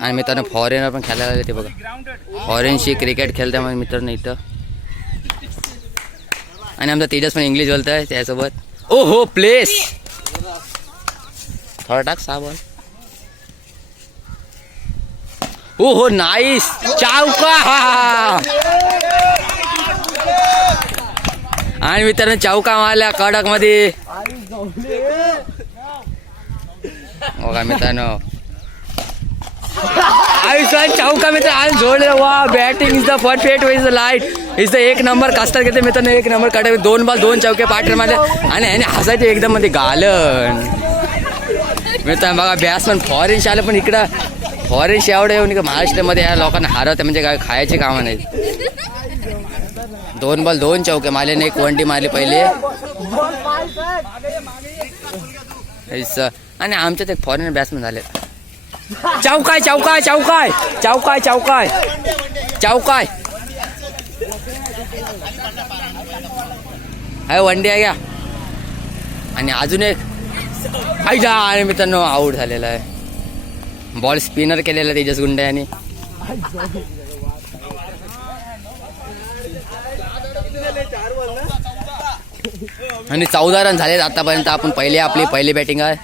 आणि मित्रांनो फॉरेनर पण खेळायला लागले ते बघा. फॉरेनशी क्रिकेट खेळते माझ्या मित्रांनो इथं. आणि आमचा तेजस पण इंग्लिश बोलत आहे त्यासोबत. ओ हो प्लेस थोडा टाक सहा बॉल ओ हो नाईस चावका आणि मित्रांनो चौका मारल्या कडकमध्ये का मित्रांनो. आयुष्यात चौका मित्र? आणि झोडले वा batting is the perfect is the light is the एक नंबर कास्टर घेते मित्रांनो एक नंबर कडक. दोन बॉल दोन चौके पाठर मारले. आणि ह्याने हसायचे एकदम म्हणजे मध्ये गालन मित्रांनो बघा बॅट्समन फॉरेन आलं पण इकडं फॉरेस्ट एवढे येऊन महाराष्ट्रामध्ये या लोकांना हरवते म्हणजे काय खायचे कामं नाहीत. दोन बॉल दोन चौके माले एक वंडी मारली पहिले. आणि आमच्यात एक फॉरेनर बॅट्समन झाले चौकाय चौकाय चौकाय चौकाय चौकाय चौकाय हाय वनडे आहे घ्या आणि अजून एक. आयजा आणि मित्रांनो आऊट झालेला आहे. बॉल स्पिनर केलेला तेजस गुंडे यांनी आणि चौदा रन झालेत आतापर्यंत आपण पहिले आपली पहिली बॅटिंग आहे.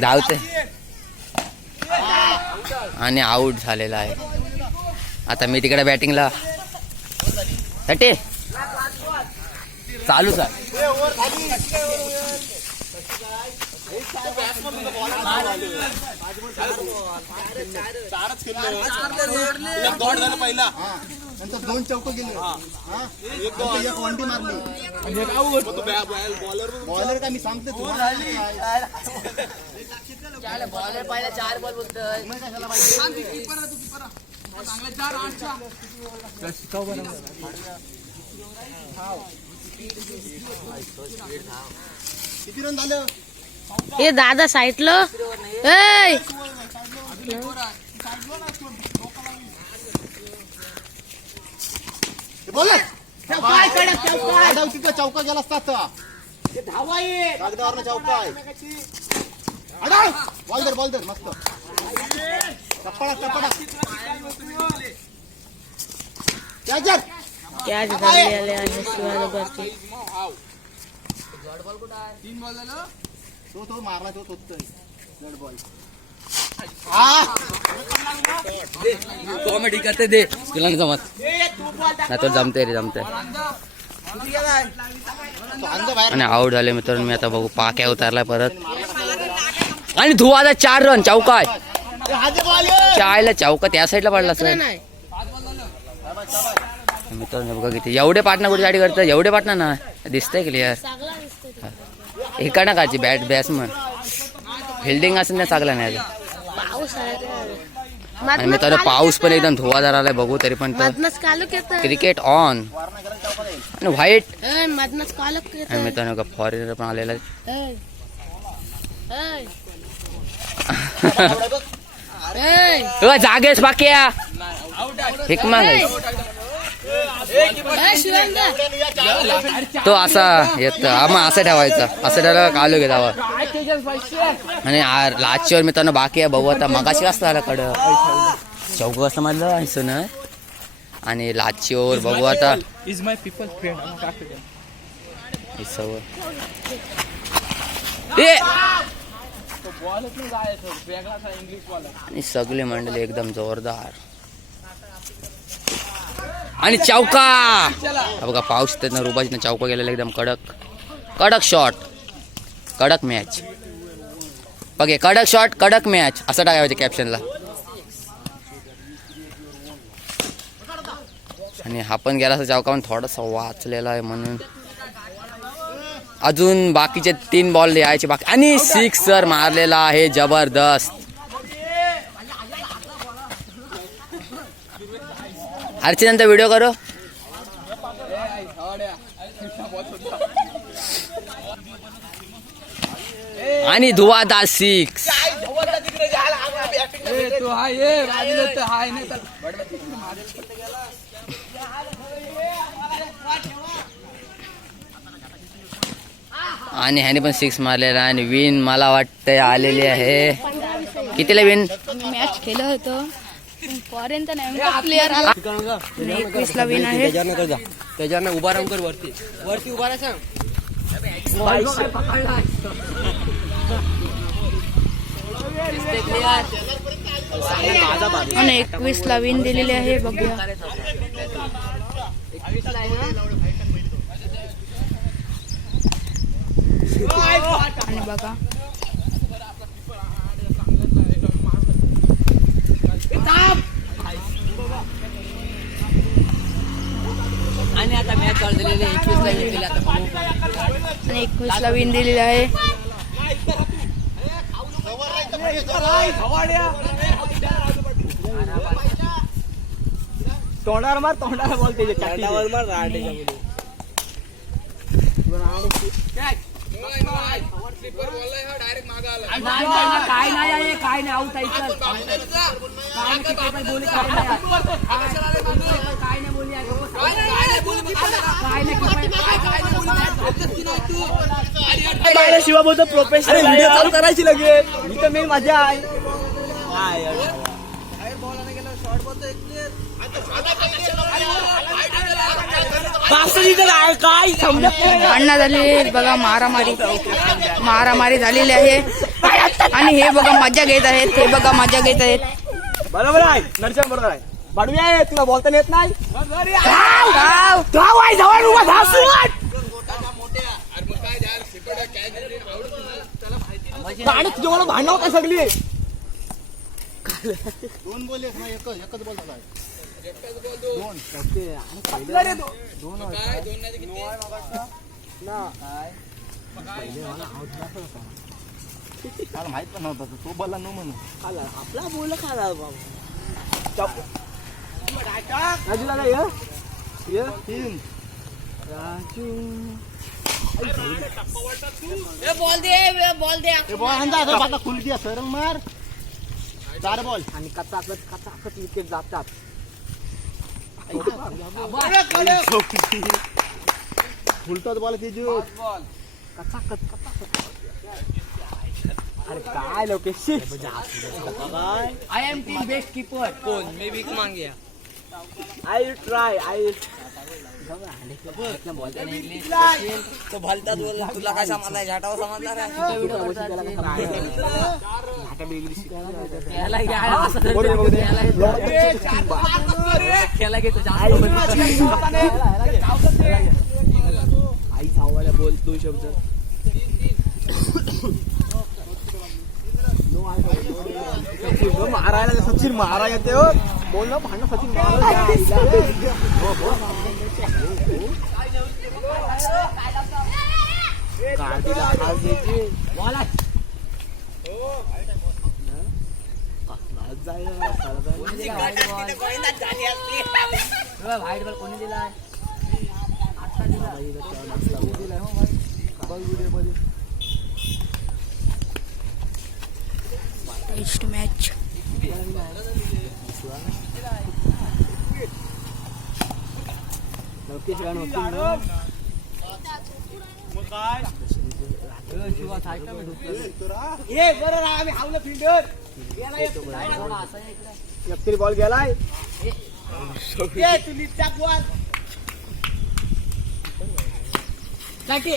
धावते. आणि आऊट झालेला आहे. आता मी तिकडे बॅटिंगला थटे चालूच आहे चारच खेळले एक गॉड झालं पहिला नंतर दोन चौक गेले हा? नंतर एक वंटी मारली बॉलर का मी सांगते तुम्हाला किती रन झालं हे दादा साईटलो ए बोला तिथं चौका गेला असता कागदावर चौका आहे आडाव बॉल दर बॉल दर मस्त. त्याच्यात क्या झाले आणि शिवाजी तो तो मारला तो तोच रेड बॉल हा कॉमेडी करते दे. तुला नाही जमत. नाही तर जमते रे जमते आणि आऊट झाले मित्रांनो मी आता बघू पाक्या उतारलाय परत. आणि धुवाचा चार रन चौकाय. चायला चौका त्या साईडला पडला सर मित्रांनो बघा किती एवढे पाटणा कुठे गाडी करतात? एवढे पाटणा ना? दिसतंय क्लिअर दिसतोय इकडनं काची बॅट बॅट्समन फिल्डिंग असेल ना चांगला नाही आणि मित्रांनो पाऊस पण एकदम धुवाधार आलाय बघू तरी पण क्रिकेट ऑन आणि व्हाईट आणि मित्रांनो का फॉरेनर पण आलेला जागेच बाक्या हिकमा तो असा येत आम्हा असं ठेवायचा. असं ठेवला कालू घे दावा आणि लाचीवर मित्रांनो बाकी आहे बघू आता. मगाशी असं झालं कड. चौक असं म्हणलं आणि सुन. आणि लाचीवर बघू आता. इज माय पीपल फ्रेंड सवय. ए! आणि सगळे मंडळी एकदम जोरदार. आणि चौका हा बघा पाऊस त्यानं रुबाजीनं चौका गेलेला एकदम कडक. कडक शॉट कडक मॅच बघे कडक शॉट कडक मॅच असं टाकायचं कॅप्शनला आणि हा पण गेला चौका पण थोडासा वाचलेला आहे म्हणून. अजून बाकीचे तीन बॉल द्यायचे बाकी. आणि सिक्सर मारलेला आहे जबरदस्त. अर्चनंतर व्हिडिओ करो. आणि धुवा दा सिक्स आणि ह्याने पण सिक्स मारलेला आणि विन मला वाटतंय आलेली आहे. कितीला विन मॅच केलं होतं. पर्यंत नाही. प्लेअर आला. आणि एकवीसला विन आहे. त्याच्यानं उभा राहून कर वरती. वरती उभा राहा सांग. आणि एकवीसला विन दिलेली आहे बघूया. आणि बघा. आणि आता मॅच चालू झालेली आहे एकवीस ला गेली आता आणि एकवीसला विन दिलेली आहे. तोंडावर मार तोंडावर बोल त्याच्या तोंडावर मार मुली काय नाही आहे काय नाही आऊट आहे काय नाही बोली काय नाही काय नाही बोली काय शिवा बोलतो प्रोफेशनल चालू करायची लगे इथं मी मजा आहे काय समजत भांडणं झालेली बघा मारामारी. मारामारी झालेली आहे. आणि हे बघा मजा घेत आहेत हे बघा मजा घेत आहेत. बरोबर आहे. नरचन बरोबर आहे. बाडवी आहे तुला बोलता येत नाही? मला भांडण होत सगळी. दोन बॉल एक नाही एकच एकच बॉल झाला माहीत पण नव्हता तो बोलला नो म्हणून खाला आपला बोल खाला राजूला काय ये तीन राजू बॉल दे बॉल बाका खुल दिया सरळ मार चार बॉल आणि कचाकच कचाकच विकेट जातात फुलतात बॉल तिजू कचा कच कचा कच अरे काय Lokesh I M team best keeper. कोण? मी वीक मांगे आय ट्राय आय तो भलतात बोल तुला काय समजलाय झाटावर समजणार खेळा घेतो आई सावाला बोल दोन शब्द. मारायला सचिन महाराज येते हो. बोल ना भांडण सचिन महाराज व्हाईट बॉल कोणी दिलाय आता दिला आम्ही हावलं फिल्डर बॉल गेलाय. ये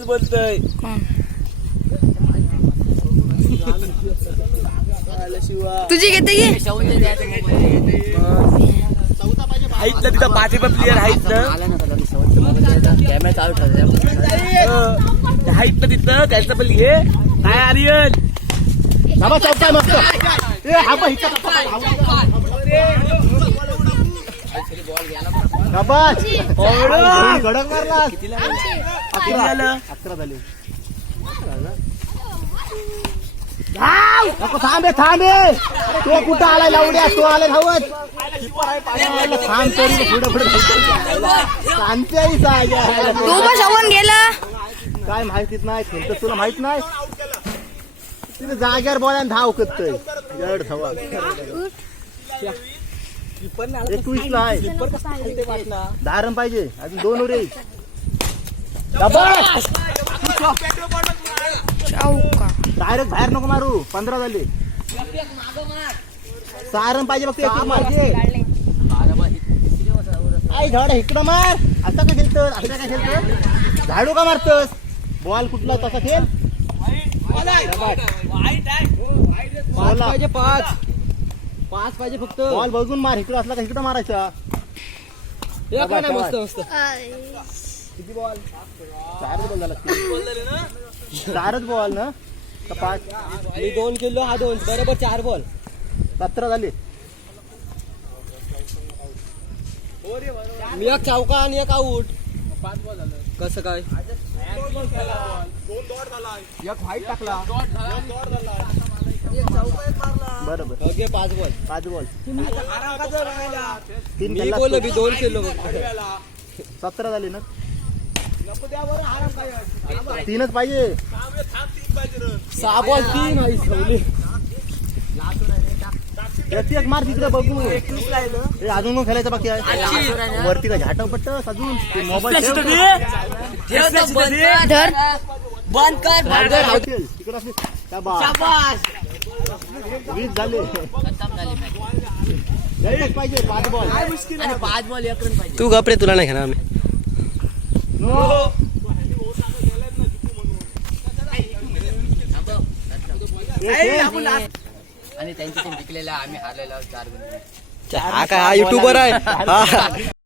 गब्बर कोण? तुझी घेते की? आहेत ना तिथं पाच रुपये प्लेअर आहेत ना. ते आहेत ना तिथं त्यांचं पण घे. काय आर्यन? बाबा चौका आहे मस्त. ए हा बघ, हिचा कडक मारला अकरा. झाले. थांब रे थांब रे तो कुठं आलाय लावड्या? तो आलाय धावत थांब तरी पुढे पुढे शांती साग्या तू पण शवन गेला. काय माहितीच नाही खेळत तुला माहीत नाही. तिथे जाग्यावर बोला धाव करतोय धावा एकवीस ला आहे दहा रन पाहिजे अजून दोन रे चौका डायरेक्ट बाहेर नको मारू पंधरा झाले सहा रन पाहिजे फक्त एक पाहिजे आई झाड इकडं मार आता का खेळतो आता का खेळतो झाडू का मारतोस बॉल कुठला तसा खेळ पाहिजे पाच पाच पाहिजे फक्त. बॉल बघून मार इकडं असला का इकडं मारायचा? मस्त मस्त. किती बॉल? चारच बॉल झाला. चारच बॉल ना? का पाच? मी दोन किलो हा दोन. बरोबर चार बॉल. सतरा झाले. मी एक चौका आणि एक आऊट. कसं काय? बरोबर. पाच बॉल. पाच बॉल. तीन मी खेळला बोललो असतो. मी दोन किलो सतरा झाले ना? तीनच पाहिजे. सहा बॉल तीन आई सवली. एक एक मार तिकडे बघू. ए, अजून मग खेळायचं बाकी आहे. वरती का? झाटा पट्टस अजून. ते मोबाईल ठेव. धर बंद कर. शाबास. वीस झाले. पाहिजे. पाच बॉल. पाच बॉल एक रन पाहिजे. तू गपरे तुला नाही घेणार आम्ही. आणि त्यांची टीम जिंकलेला आम्ही हारलेलो चार गुण. हा काय हा युट्यूबर आहे. हा.